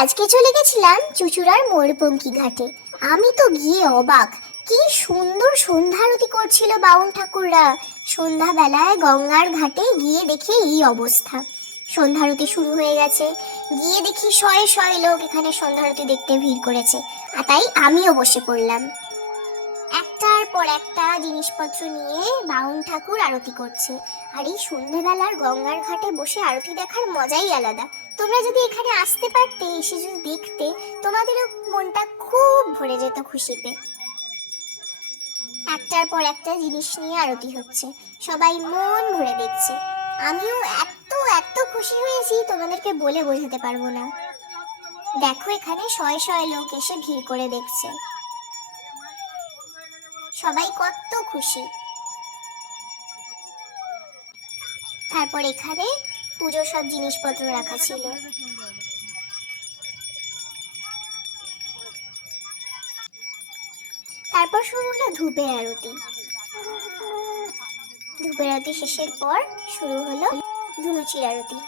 আজকে চলে গেছিলাম চুচুড়ার মোরপঙ্কি ঘাটে। আমি তো গিয়ে অবাক, কি সুন্দর সন্ধ্যা আরতি করছিল বাউন ঠাকুররা। সন্ধ্যাবেলায় গঙ্গার ঘাটে গিয়ে দেখি এই অবস্থা। সন্ধ্যা আরতি শুরু হয়ে গেছে, গিয়ে দেখি শয়ে শয়ে লোক এখানে সন্ধ্যা আরতি দেখতে ভিড় করেছে। আর তাই আমিও বসে পড়লাম। একটার পর একটা জিনিসপত্র নিয়ে বাউন ঠাকুর আরতি করছে। আর এই সন্ধ্যেবেলার গঙ্গার ঘাটে বসে আরতি দেখার মজাই আলাদা। তোমরা যদি এখানে আসতে পারতে, এসে যদি দেখতে, তোমাদেরও মনটা খুব ভরে যেত খুশিতে। একটার পর একটা জিনিস নিয়ে আরতি হচ্ছে, সবাই মন ভরে দেখছে। আমিও এত এত খুশি হয়েছি, তোমাদেরকে বলে বোঝাতে পারবো না। দেখো এখানে শয়ে শয়ে লোক এসে ভিড় করে দেখছে, সবাই কত খুশি। তারপর এখানে পুজোর সব জিনিসপত্র রাখা ছিল। তারপর শুরু হলো ধূপের আরতি। ধূপের আরতি শেষের পর শুরু হলো ধুনুচির আরতি।